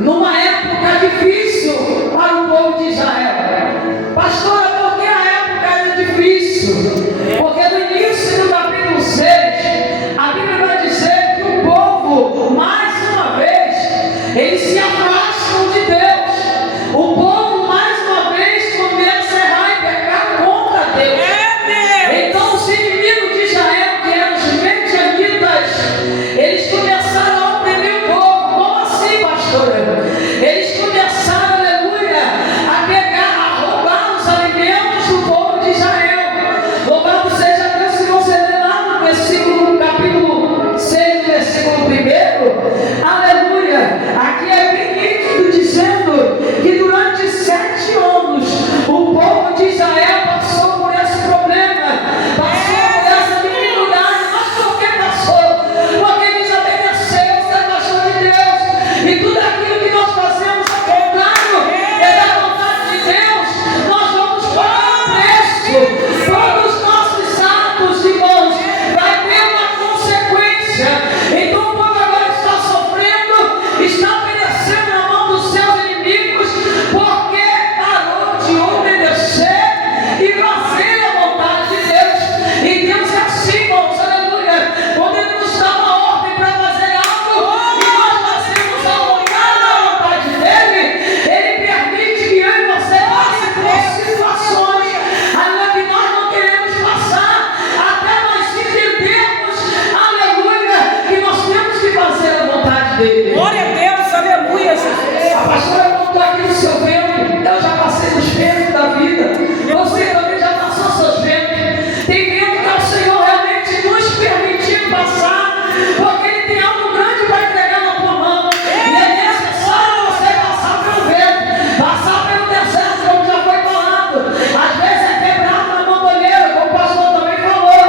numa época difícil para o povo de Israel. Pastora, por que a época era difícil? Porque no início do capítulo 6, a Bíblia vai dizer que o povo, mais uma vez, eles se afastam de Deus. O povo, mais uma vez, começa a errar e pecar contra Deus. Então, os inimigos de Israel, que eram os medianitas, eles começaram a oprimir o povo. Como assim, pastor? Eles começaram, aleluia, a pegar, a roubar os alimentos do povo de Israel. Louvado seja Deus. Se você ler lá no versículo, capítulo 6, versículo 1, aleluia, aqui é bem nítido dizendo que durante 7 anos o povo de Israel passou por esse problema, passou por essa dificuldade. Mas por que passou? Porque desobedeceu, se afastou de Deus, e tudo aquilo que nós fazemos ao contrário da vontade de Deus, nós vamos pagar um preço. Todos os nossos atos, irmãos, vai ter uma consequência. Então o povo agora está sofrendo, está perecendo na mão dos seus inimigos, porque parou de obedecer e fazer a vontade de Deus. E Deus é assim, irmãos, aleluia. Quando Ele nos dá uma ordem para fazer algo e nós fazemos ao contrário da vontade dEle, Ele permite que eu e você passe por situações ainda que nós não queremos passar, até nós entendermos, aleluia, que nós temos que fazer a vontade dEle. Glória a Deus, aleluia, Jesus. A pastora contou aqui no seu vento. Eu já passei nos ventos da vida. Você também já passou seus ventos. Tem vento que é o Senhor realmente nos permitiu passar, porque Ele tem algo grande para entregar na tua mão. E é necessário você passar pelo vento, passar pelo deserto, como já foi falado. Às vezes é quebrado na bandoleira, como o pastor também falou.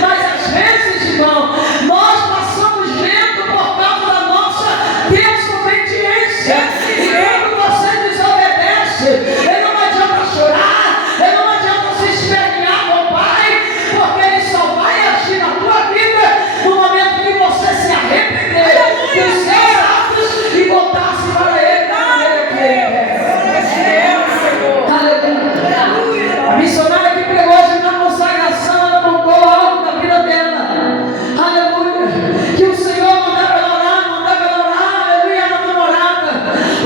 Mas às vezes, irmão, nós passamos vento por causa da nossa desobediência. E quando você desobedece, não adianta chorar, não adianta se espernear com o Pai, porque Ele só vai agir na tua vida no momento que você se arrepender dos seus atos e voltar-se para Ele da maneira que Ele quer. Aleluia. A missionária que pregou hoje na consagração, ela contou algo da vida dela. Aleluia. Que o Senhor mandava ela orar, aleluia, na namorada.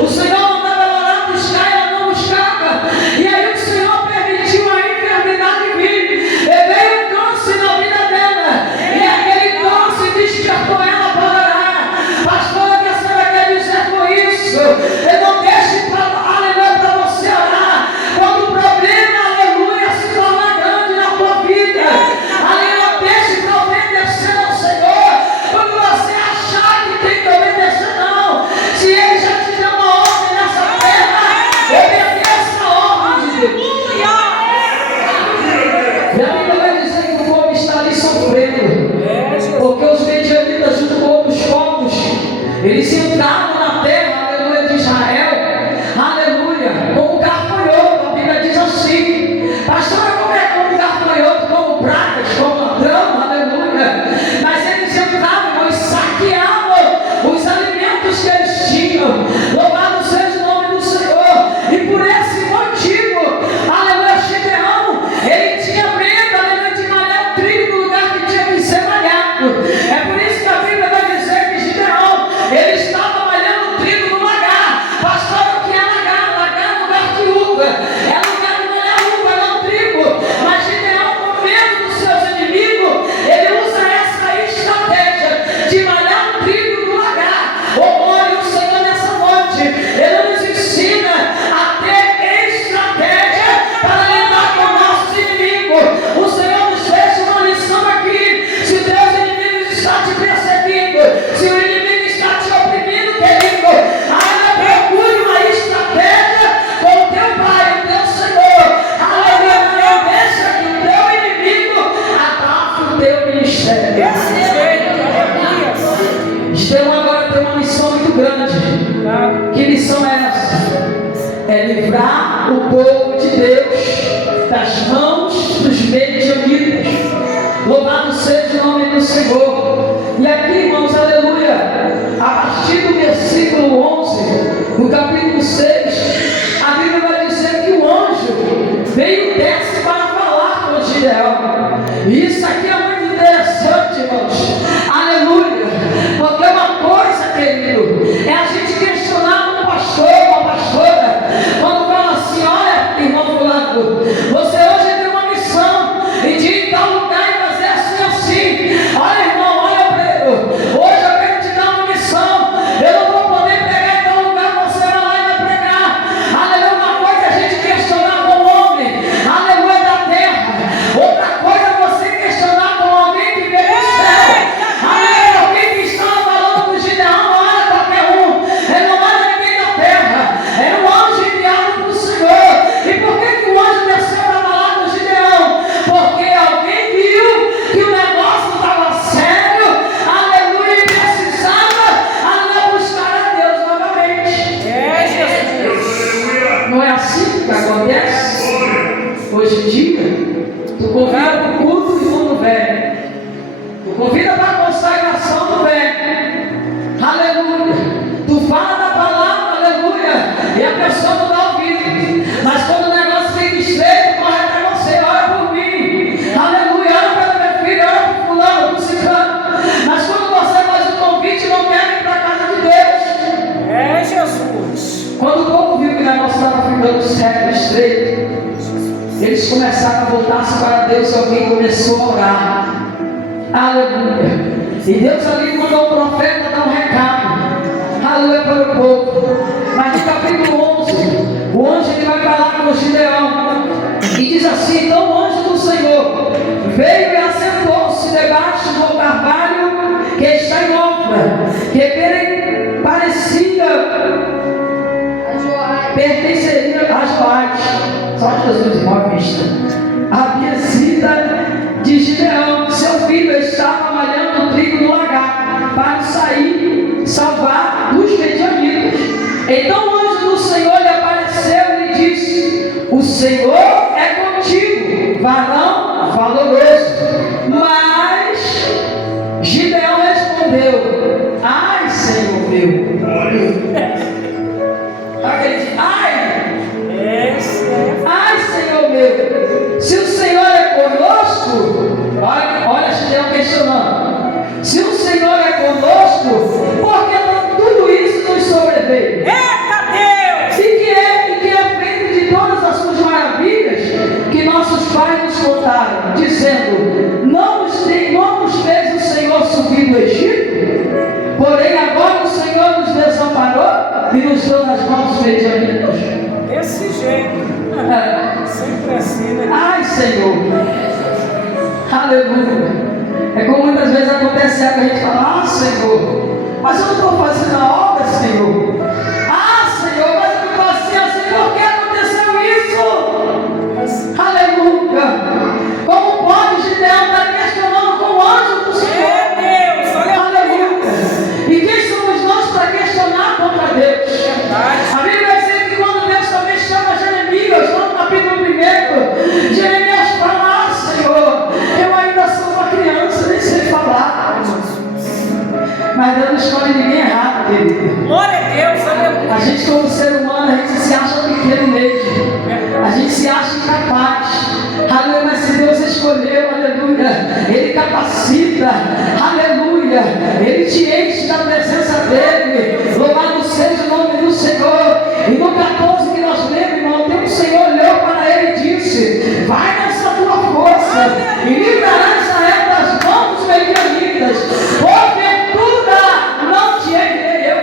O Senhor mandava ela orar, buscar, ela não buscava. E aí o Senhor permitiu a enfermidade vir. E veio um câncer na vida dela. E aquele câncer despertou ela para orar. Pastora, que a senhora quer dizer com isso? Eu não deixe para, aleluia, para você orar. Quando o problema, aleluia, se torna grande na tua vida, aleluia, deixe para obedecer ao Senhor. Quando você achar que tem que obedecer, não. Se Ele já te deu uma ordem nessa terra, obedeça a ordem de Deus. E a Bíblia vai dizer que o povo está ali sofrendo, porque os medianitas, junto com outros povos, eles entraram na terra, aleluia, de Israel, aleluia, como gafanhoto. A Bíblia diz assim, pastora, como é como gafanhoto, como pragas, como ladrão, aleluia. Mas eles entravam e saqueavam os alimentos que eles tinham. Louvado seja o nome do Senhor. E por esse motivo, aleluia, Gideão, ele tinha medo, aleluia, de malhar o trigo no lugar que tinha que ser malhado. É por isso que a Bíblia vai dizer que Gideão, ele estava malhando o trigo no lagar. Pastor, o que é lagar? Lagar é lugar de uva. É lugar de malhar uva, não trigo. Mas Gideão, com medo dos seus inimigos, ele usa essa estratégia de malhar o trigo no lagar. Olha o Senhor nessa noite. Ele nos ensina a ter estratégia para lidar com o nosso inimigo. O Senhor nos fez uma lição aqui. Se Deus inimigo está te perseguindo, se o inimigo está te oprimindo, querido, ainda procure uma estratégia com o teu Pai, o teu Senhor. Aleluia, não deixa que o teu inimigo abafe o teu ministério. Gideão agora tem uma missão muito grande. Que missão é essa? É livrar o povo de Deus das mãos dos medianitas. Louvado seja o nome do Senhor. E aqui, irmãos, aleluia, a partir do versículo 11, No capítulo 6, a Bíblia vai dizer que o anjo veio desce para falar com Gideão. E isso aqui é muito interessante, irmãos. Aleluia. Porque uma coisa, querido, é a gente questionar um pastor, uma pastora, quando fala assim: olha, irmão fulano, você hoje tem uma missão e de ir em tal lugar e fazer assim, assim. Olha, irmão, olha, obreiro, hoje eu quero te dar uma missão. Eu não vou poder pregar em tal lugar, você vai lá e vai pregar. Aleluia. Uma coisa é a gente questionar com o homem, aleluia, da terra. Outra coisa é você questionar com alguém que veio do céu. Aleluia. Alguém que estava falando do Gideão, não era qualquer um. Ele não era ninguém da terra. Era um anjo enviado do Senhor. E por que o anjo desceu para falar com Gideão? Porque alguém viu que o negócio estava sério. Aleluia. E precisava, aleluia, buscar a Deus novamente. É, Jesus. Não é assim que acontece? Hoje em dia, tu convida para o culto do mundo velho. Tu convida para a consagração do velho. Aleluia. Tu fala da palavra, aleluia. E a pessoa não dá ouvido. Mas quando o negócio fica estreito, corre até você, ora por mim. Aleluia. Ora pelo meu filho, ora por fulano, por ciclano. Mas quando você faz o convite, não quer ir para a casa de Deus. É, Jesus. Quando o povo viu que o negócio estava ficando sério, estreito, eles começaram a voltar-se para Deus. Alguém começou a orar. Aleluia. E Deus ali mandou o profeta dar um recado. Aleluia para o povo. Mas no capítulo 11, o anjo ele vai falar com Gideão. E diz assim: então o anjo do Senhor veio e assentou-se debaixo do carvalho que está em Ofra, que parecia pertenceria a Joás. Só Jesus move vista. A Biesita de Gideão, seu filho, estava malhando o trigo no lagar para sair salvar dos medianitas. Então o anjo do Senhor lhe apareceu e lhe disse: o Senhor é contigo, varão valoroso. Mas Gideão respondeu: ai, Senhor meu. Ai, Senhor meu, se o Senhor é conosco, olha Gideão questionando: se o Senhor é conosco, por que tudo isso nos sobreveio? Eita Deus! E que é feito de todas as suas maravilhas que nossos pais nos contaram, dizendo: não nos fez o Senhor subir do Egito? Porém agora o Senhor nos desamparou e nos deu nas mãos medianitas. Desse jeito. Sempre assim, né? Ai, Senhor. Aleluia. É como muitas vezes acontece algo, a gente fala: ah, Senhor, mas eu não estou fazendo a obra, Senhor. Ah, Senhor, mas eu não estou assim, por que aconteceu isso? Aleluia. Como pode Gideão estar questionando com o anjo do Senhor? É Deus, olha. Aleluia. E quem somos nós para questionar contra Deus? A Bíblia vai dizer que quando Deus também chama Jeremias, lá no capítulo 1, Jeremias fala: ah, Senhor, eu ainda sou uma criança, nem sei falar. Mas Deus não escolhe ninguém errado, querido. Glória a Deus, aleluia. A gente, como ser humano, a gente se acha pequeno mesmo. A gente se acha incapaz. Aleluia, mas se Deus escolheu, aleluia, Ele capacita, aleluia, Ele te enche da presença dEle. Louvado seja o nome do Senhor. E no 14 que nós lemos, irmão, tem um Senhor olhou para ele e disse: vai nessa tua força e livrarás Israel das mãos dos medianitas. Porventura não te enviei eu.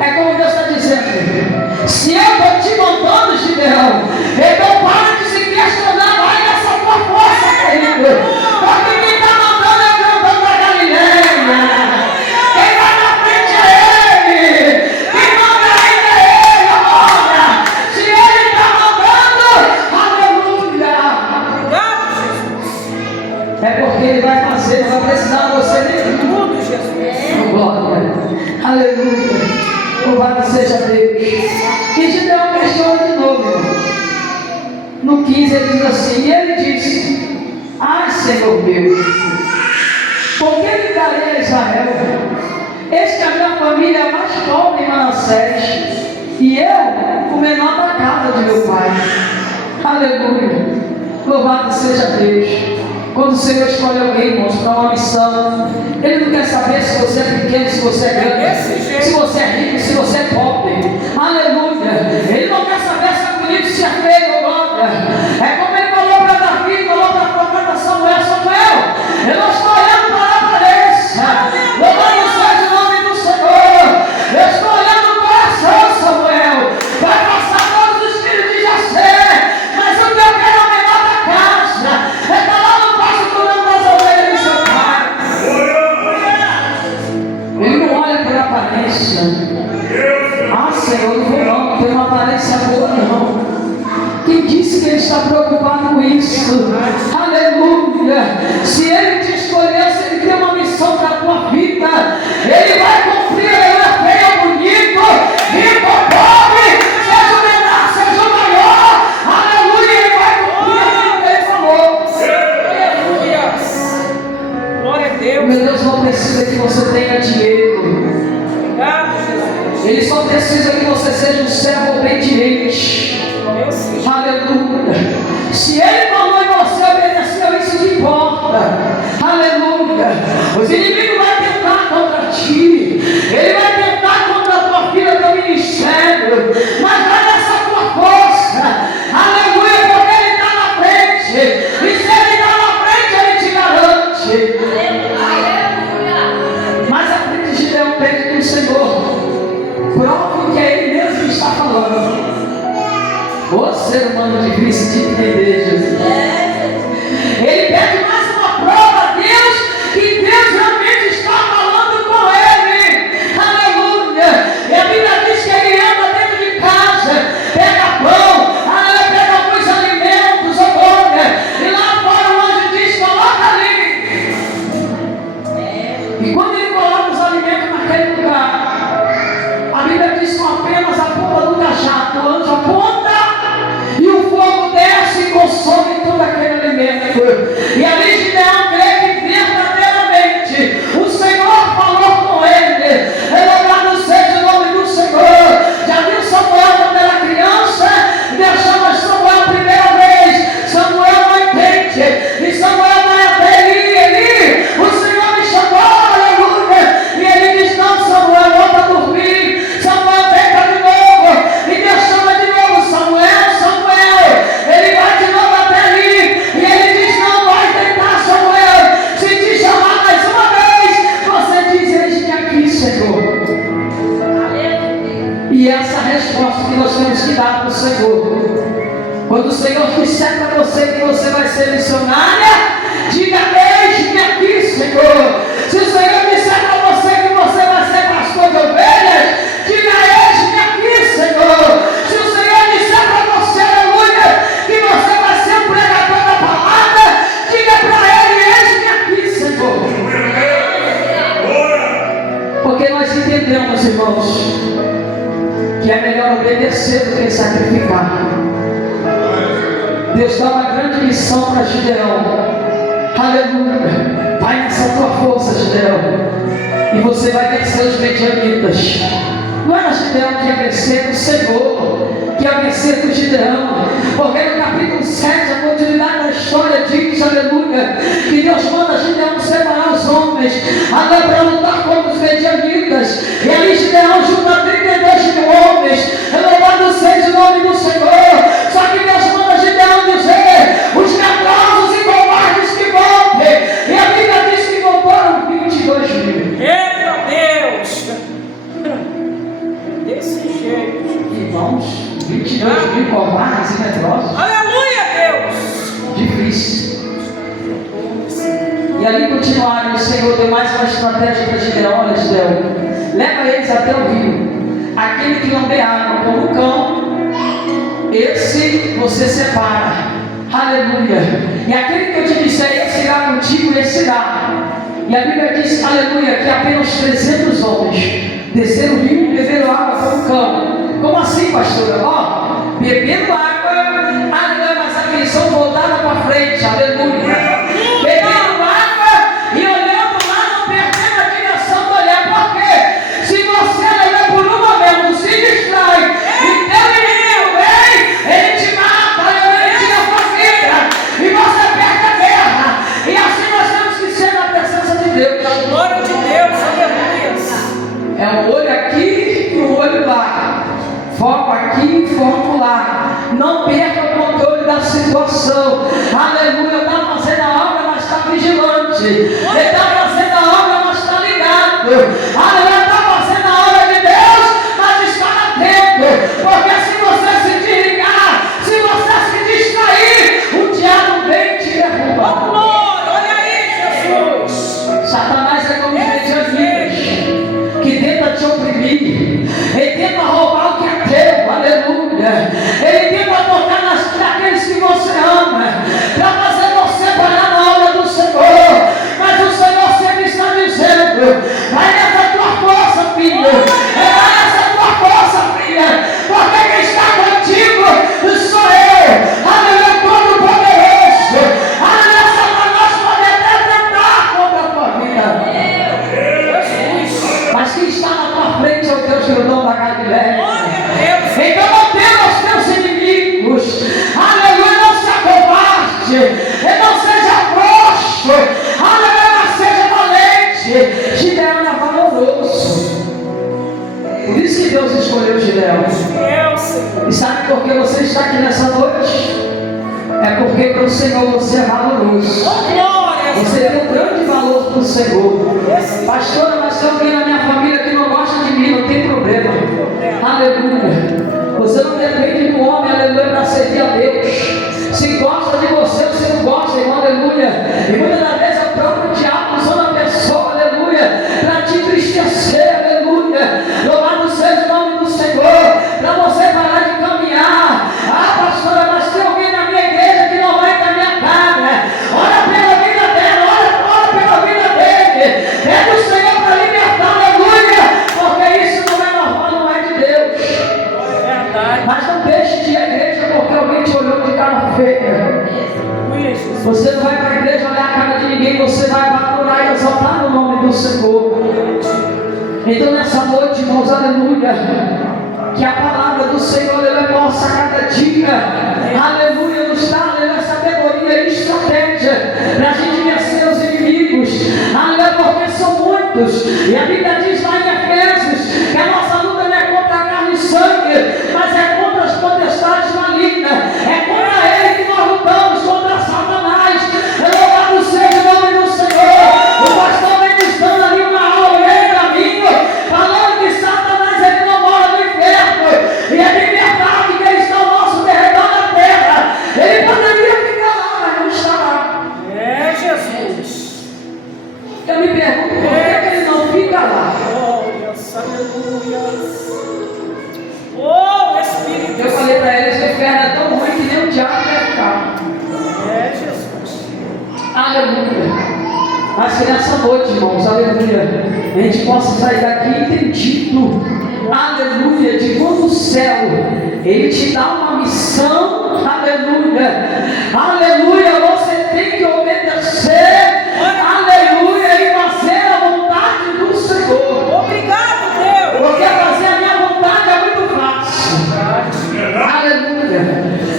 É como Deus está dizendo: se eu estou te mandando, Gideão, então para de se questionar, vai nessa tua força, querido. Porque quem está mandando é o grandão da Galileia. Quem vai na frente é Ele. Quem manda ainda é Ele, olha. Se Ele está mandando, aleluia. É porque Ele vai fazer, não vai precisar de você nem tudo, Jesus. Glória. Aleluia. Louvado seja Deus. E Gideão questiona de novo, irmão. No 15 ele diz assim: e ele disse: ai, Senhor meu, por que lhe darei a Israel? Eis que a minha família é a mais Aleluia. Louvado seja Deus. Quando o Senhor escolhe alguém, irmãos, para uma missão, Ele não quer saber se você é pequeno, se você é grande, se você é rico, se você é pobre. Aleluia. Ele não quer saber se é bonito, se é feio ou glória. É como Ele falou para Davi, falou para o profeta Samuel: Samuel, eu não estou olhando para a aparência. Louvado seja o nome do Senhor. Eu estou olhando o coração, Samuel. Vai passar todos os filhos de Jessé, mas o que eu quero é o melhor da casa. É estar lá no pasto cuidando das ovelhas do seu pai. Ele não olha por aparência. Ah, Senhor, não vou não ter uma aparência boa, não. Quem disse que Ele está preocupado com isso? Aleluia. Se Ele te escolheu, se Ele tem uma missão para a tua vida, Ele vai cumprir. Ele é feio ou bonito, rico ou pobre, seja o menor, seja o maior. Aleluia. Ele vai cumprir aquilo que Ele falou. Aleluia. Glória a Deus. Meu Deus não precisa que você tenha dinheiro. Obrigado, Jesus. Ele só precisa que você seja um servo obediente. Aleluia. Se Ele falou e você obedeceu, isso que importa. Aleluia. Os inimigos vão tentar contra ti. Ele vai tentar contra a tua vida, teu ministério. Mas vai nessa tua força. Aleluia, porque Ele está na frente. E se Ele está na frente, Ele te garante. Mas a frente de Deus pede do Senhor. Prova que é Ele mesmo que está falando. O ser humano difícil de entender, Jesus. Ele pede mais uma prova a Deus, que Deus realmente está falando com ele. Aleluia. E a Bíblia diz que ele anda dentro de casa, pega pão, pega alguns alimentos, e lá fora o anjo diz: coloca ali. E quando ele coloca os alimentos naquele lugar, a Bíblia diz com apenas a ponta do cajado, o anjo aponta e o fogo desce e consome todo aquele alimento. E ali Gideão crê que verdadeiramente o Senhor falou com ele. Louvado seja o nome do Senhor. Já viu Samuel quando era criança? Deus chama Samuel a primeira vez. Samuel não entende. E Samuel vai até Eli. O Senhor me chamou, aleluia. E ele diz: não, Samuel, volta a dormir. Samuel, deita de novo. E Deus chama de novo: Samuel, Samuel. Ele vai de novo até ali. E ele diz: não vai deitar, Samuel. Se te chamar mais uma vez, você diz: eis-me aqui, Senhor. E essa é a resposta que nós temos que dar para o Senhor. Quando o Senhor disser para você que você vai ser missionária, diga: eis-me aqui, Senhor. Se o Senhor disser para você que você vai ser pastor de ovelhas, diga: eis-me aqui, Senhor. Se o Senhor disser para você, aleluia, que você vai ser um pregador da palavra, diga para Ele: eis-me aqui, Senhor. Porque nós entendemos, irmãos, que é melhor obedecer do que sacrificar. Deus dá uma grande missão para Gideão. Aleluia. Vai nessa tua força, Gideão, e você vai vencer os medianitas. Não era Gideão que ia vencer, o Senhor que ia vencer com Gideão. Porque no capítulo 7, a continuidade da história diz, aleluia, que Deus manda Gideão separar os homens, até para lutar contra os medianitas. E ali Gideão junta 32 mil homens. Louvado seja o nome do Senhor. Só que Deus manda Gideão dizer: os medrosos e covardes que voltem. E a Bíblia diz que voltaram 22 mil. Eita Deus! Desse jeito, Irmãos, 22 mil covardes e medrosos. aleluia, Deus! Difícil. E ali continuaram. O Senhor deu mais uma estratégia para Gideão. Olha, Gideão, leva eles até o rio. Aquele que lambe água como um cão, esse você separa. Aleluia. E aquele que eu te disser: esse irá contigo, esse irá. E a Bíblia diz, aleluia, que apenas 300 homens desceram o rio e beberam água como um cão. Como assim, pastora? Ó, bebendo água, aleluia, mas a visão voltada para frente, aleluia. Bebendo água e olhando lá, não perdendo a direção do olhar. Por quê? Se você aleluia por um momento se distrai e teu inimigo vem, ele te mata, aleluia, ele te É um olho aqui e um olho lá. Foco aqui e foco lá. Não perca o controle da situação. Aleluia. Está fazendo a obra, mas está vigilante. Ele está fazendo a obra, mas está ligado. Aleluia. Está fazendo a obra de Deus, mas está atento. Porque se você se desligar, se você se distrair, o diabo vem te derrubar. Glória, olha aí, Jesus. Satanás é como os medianistas que tenta te oprimir. Ele tenta roubar o que é teu. Aleluia. Ele tenta tocar naqueles que você ama, para fazer você parar na obra do Senhor. Mas o Senhor sempre está dizendo: vai nessa tua força, filho. Vai nessa tua força, filha. Porque quem está contigo sou eu. Aleluia, todo poderoso. Aleluia, Satanás pode até tentar contra a tua vida. Mas quem está na tua frente é o Deus que não da Galileia. Então não tema os teus inimigos. Aleluia, não se acovarde. E não seja frouxo. Aleluia, mas seja valente. Gideão era valoroso. Por isso que Deus escolheu Gideão. E sabe por que você está aqui nessa noite? É porque para o Senhor você é valoroso. Você tem um grande valor para o Senhor. Pastora, mas se alguém na minha família que não gosta de mim, não tem problema. Aleluia. Você não depende do homem, aleluia, para servir a Deus. Se gosta de você, você não gosta, irmão, aleluia. E muitas das vezes é o próprio diabo usando a pessoa, aleluia, para te entristecer, aleluia. Louvado seja o nome do Senhor, para você parar de caminhar. Ah, pastora, mas tem alguém na minha igreja que não vai com a minha cara. Ora pela vida dela, ora pela vida dele. É do Senhor para libertar, aleluia. Porque isso não é normal, não é de Deus. Mas não deixe de ir à igreja porque alguém te olhou de cara feia. Você não vai para a igreja olhar a cara de ninguém, você vai adorar e exaltar o nome do Senhor. Então nessa noite, irmãos, aleluia, que a palavra do Senhor ela possa a cada dia, aleluia, nos dar sabedoria e estratégia para a gente vencer os inimigos, aleluia, porque são muitos. E a Bíblia diz lá em Efésios que a nossa luta não é contra a carne e sangue, mas é contra as potestades malignas, é contra ele que nós lutamos, contra Satanás. Louvado seja o nome do Senhor. O pastor vem nos dando ali uma aula no caminho, falando que Satanás ele não mora no inferno, e a liberdade que ele está ao nosso derredor na terra. Ele poderia ficar lá, mas não está lá. É Jesus. Eu me pergunto por que ele não fica lá. Glória, aleluia. Oh, Espírito. Eu falei para eles que o inferno é tão ruim que nem o diabo quer ficar. É Jesus. Aleluia. Mas que nessa noite, irmãos, aleluia, a gente possa sair daqui entendido, aleluia, de como o céu, ele te dá uma missão, aleluia, aleluia, você tem que obedecer, aleluia, e fazer a vontade do Senhor. Obrigado, Deus. Porque fazer a minha vontade é muito fácil. Aleluia.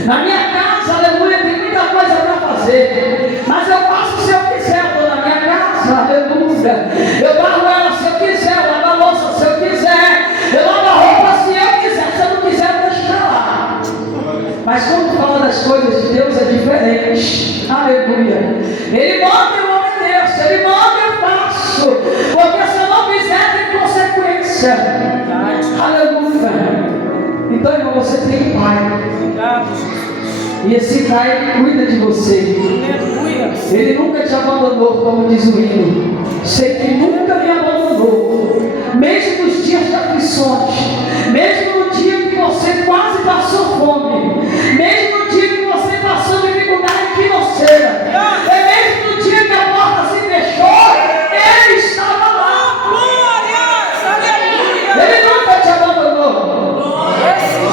Na minha casa, aleluia, tem muita coisa para fazer. Mas eu faço se eu quiser, eu estou na minha casa, aleluia. Eu barro ela se eu quiser, eu lavo a louça se eu quiser, eu lavo a roupa se eu quiser, se eu não quiser, eu deixo pra lá. Mas quando fala das coisas de Deus é diferente. Aleluia. Ele manda, eu obedeço. Ele manda, eu faço. Porque se eu não fizer, tem consequência. Aleluia. Então, irmão, você tem um pai. Obrigado, Jesus. E esse pai, ele cuida de você. Aleluia. Ele nunca te abandonou, como diz o hino. Sei que nunca me abandonou. Mesmo nos dias de aflições. Mesmo no dia que você quase passou fome. Mesmo no dia que você passou dificuldade financeira. Mesmo no dia que a porta se fechou, ele estava lá. Glória, aleluia. Ele nunca te abandonou.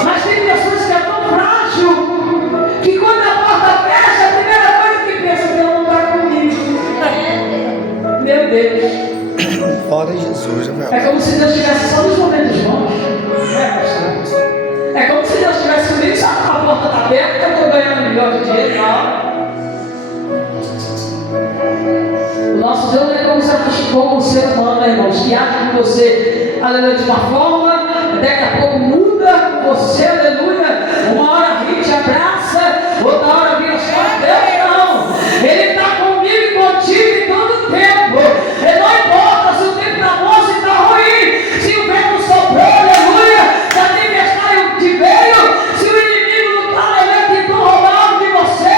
Mas tem pessoas que é tão frágil que quando a porta fecha, a primeira coisa que pensa é que ela não está comigo. Meu Deus. Glória a Jesus, meu. É como se Deus estivesse só nos momentos bons. É como se Deus estivesse comigo, a porta está aberta, eu estou ganhando milhões de dinheiro. Não. O nosso Deus não é como o ser humano, né, irmãos, que acha que você aleluia, de uma forma, daqui a pouco muda com você, aleluia. Uma hora a gente abraça, outra hora vira só Deus, não. Ele está comigo e contigo em todo o tempo. E não importa se o tempo está bom, se está ruim, se o vento soprou, aleluia, se a tempestade te veio, se o inimigo não está, aleluia, tentou roubar algo de você,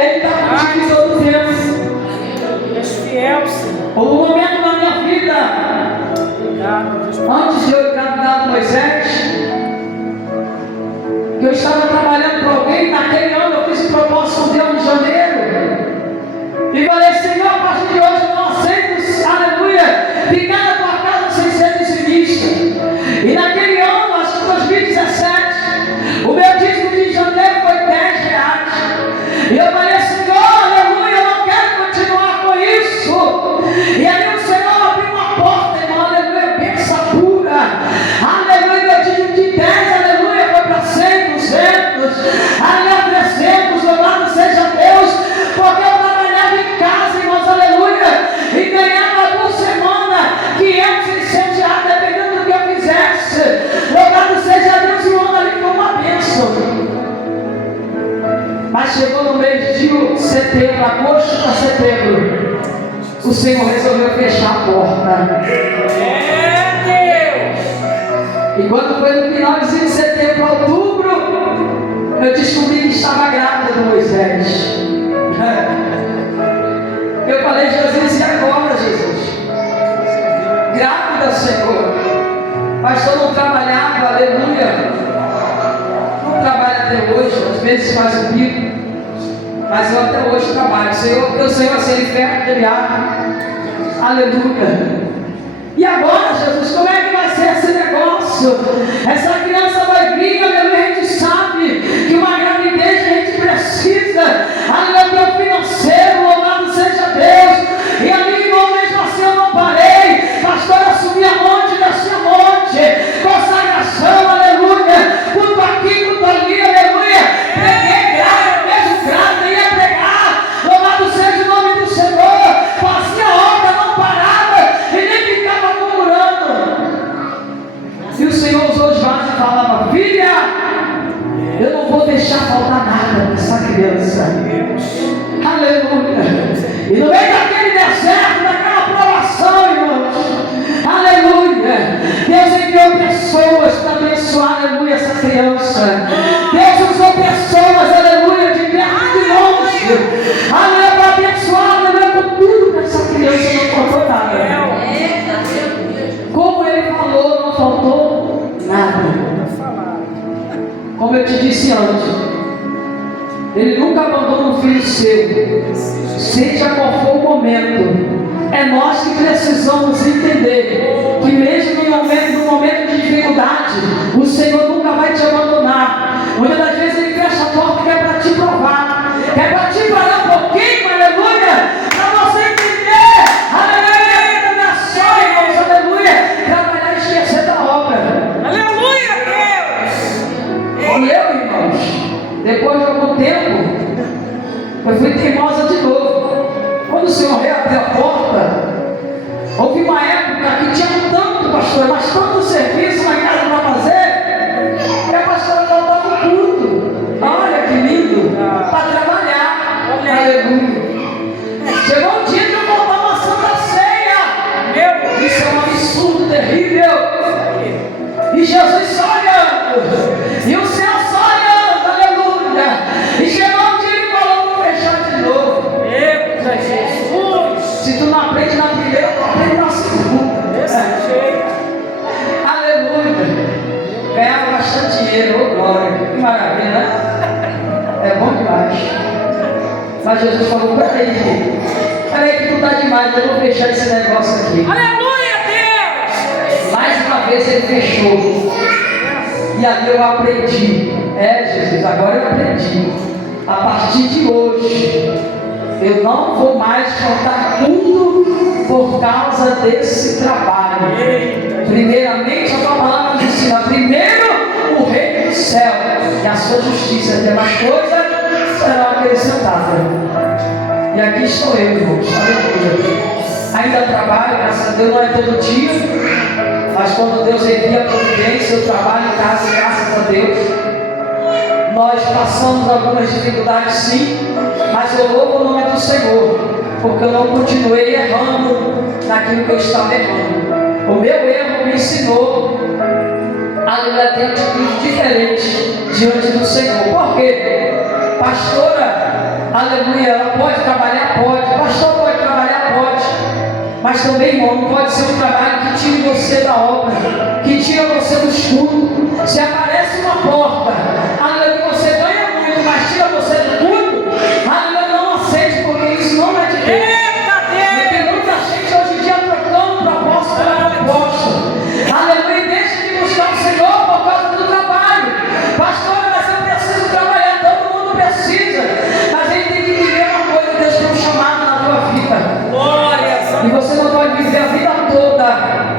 ele está contigo em todo o tempo. És fiel, Senhor. Houve um momento na minha vida, antes de eu engravidar Moisés, que eu estava trabalhando para alguém. Naquele ano eu fiz um propósito com Deus em janeiro e falei: Senhor, a partir de hoje eu não aceito, aleluia, ficar na tua casa sem ser dizimista. E naquele ano, acho que 2017, o meu dízimo de janeiro foi R$10. E eu falei: Senhor, aleluia, eu não quero continuar com isso. E aí o Senhor abriu uma porta, irmão, aleluia, bênção pura, aleluia. Meu dízimo de 10, aleluia, foi para 100, 200, aleluia, 300, louvado seja Deus, porque eu trabalhava em casa, irmãos, aleluia, e ganhava por semana 500, 600 reais, dependendo do que eu fizesse. Louvado seja Deus, e o ano ali foi uma bênção. Mas chegou no mês de setembro, agosto para setembro, o Senhor resolveu fechar a porta. E quando foi no finalzinho de setembro para outubro, eu descobri que estava grávida do Moisés. Eu falei: Jesus, e agora, Jesus? Grávida, Senhor. Pastor, não trabalhava, aleluia. Não trabalha até hoje, às vezes faz o bico, mas eu até hoje trabalho. Senhor, porque o Senhor é sem ferro dele abre. Aleluia. E agora, Jesus, como é que vai ser esse negócio? Essa criança vai vir, aleluia, a gente sabe que uma gravidez a gente precisa, aleluia, do financeiro, louvado seja Deus. E ali, irmão, mesmo assim eu não parei. Pastor, eu subia monte, descia monte, consagração, aleluia, tudo aqui, tudo ali, aleluia. Preguei grávida, mesmo grávida, ia pregar, louvado seja o nome do Senhor. Fazia obra, não parava e nem ficava murmurando. E o Senhor usou os vasos e falava: filha, eu não vou deixar faltar nada nessa criança. Aleluia. E no meio daquele deserto, daquela provação, irmãos, aleluia, Deus enviou pessoas para abençoar, aleluia, essa criança. Deus usou pessoas, aleluia, de perto e de longe, aleluia, para abençoar, aleluia, com tudo que essa criança não faltou nada. Como ele falou, não faltou nada. Como eu te disse antes, ele nunca abandona um filho seu, seja qual for o momento. É nós que precisamos entender que mesmo no momento de dificuldade, o Senhor nunca vai te abandonar. Muitas das vezes ele fecha a porta que é para te provar, que é para te parar um pouquinho, aleluia, para você entender, aleluia, na sua, irmãos, aleluia, trabalhar e esquecer da obra. Aleluia, Deus. E eu, irmãos, depois de algum tempo, eu fui teimosa de novo. Quando o Senhor reabriu a porta, houve uma época que tinha tanto, pastor, mas tanto serviço na casa para fazer, que a pastora faltava tudo. Olha que lindo, para trabalhar. Aleluia. Chegou um dia que eu voltava uma santa ceia. Isso é um absurdo terrível. E Jesus só olhando, e o céu só olhando, aleluia. E chegou um dia e falou: vou fechar de novo. Eita, Jesus. Se tu não aprende na primeira, tu aprende na segunda. Desse jeito. Aleluia. Ganhava bastante dinheiro, ô glória. Que maravilha, né? É bom demais. Mas Jesus falou: peraí que tu tá demais, eu vou fechar esse negócio aqui. Aleluia, Deus. Mais uma vez ele fechou. E ali eu aprendi. Jesus, agora eu aprendi. A partir de hoje, eu não vou mais faltar tudo por causa desse trabalho. Primeiramente, a tua palavra nos ensina: primeiro o reino do céu e a sua justiça, e demais coisas serão acrescentadas. E aqui estou eu, irmãos. Aleluia. Ainda trabalho, graças a Deus, não é todo dia. Mas quando Deus envia a providência, eu trabalho em casa, graças a Deus. Nós passamos algumas dificuldades, sim, mas eu louvo o nome do Senhor, porque eu não continuei errando naquilo que eu estava errando. O meu erro me ensinou a ter atitude diferente diante do Senhor. Por quê? Pastora, aleluia, ela pode trabalhar? Pode. Pastor pode trabalhar? Pode. Mas também, irmão, não pode ser um trabalho que tire você da obra, que tira você do escudo. Se aparece uma porta, aleluia, você ganha muito, mas tira você do escudo, aleluia, não aceite, porque isso não é de Deus. Tem muita gente hoje em dia trocando proposta pela proposta. Aleluia, deixa de buscar o Senhor por causa do trabalho. Pastora, mas eu preciso trabalhar, todo mundo precisa. Mas a gente tem que viver uma coisa, Deus tem um chamado na tua vida. E você não pode viver a vida toda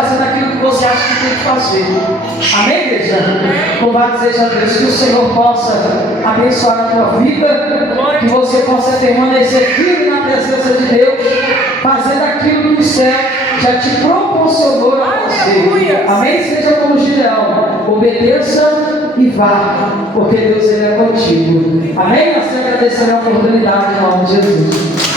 fazendo aquilo que você acha que tem que fazer. Amém, igreja? Louvado seja Deus, que o Senhor possa abençoar a tua vida, que você possa permanecer firme na presença de Deus, fazendo aquilo que o céu já te proporcionou a você. Amém? Seja como Gideão, obedeça e vá, porque Deus ele é contigo. Amém? Nós te agradecemos a oportunidade em nome de Jesus.